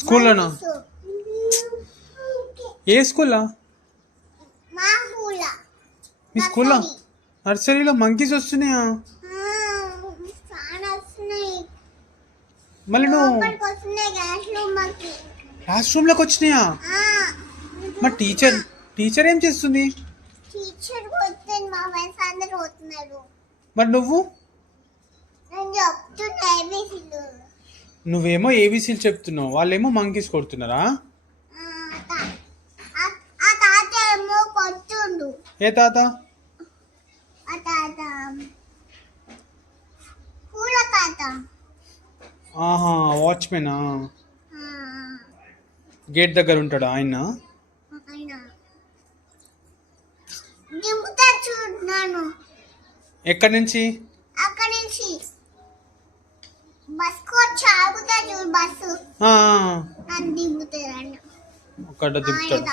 స్కూల్లోనా? ఏ స్కూల్లా? మీ స్కూల్లో నర్సరీలో మంకీస్ వస్తున్నాయా? మళ్ళీ నువ్వు క్లాస్ రూమ్లోకి వచ్చినాయా? మరి టీచర్ ఏం చేస్తుంది? మరి నువ్వేమో ఏబీసీలు చెప్తున్నావు, వాళ్ళేమో మంకీస్ కొడుతున్నారా? ఏ తాత? ఆహా, వాచ్మెనా? గేట్ దగ్గర ఉంటాడా ఆయన? ఎక్కడి నుంచి? అక్కడ దింపుతాడు.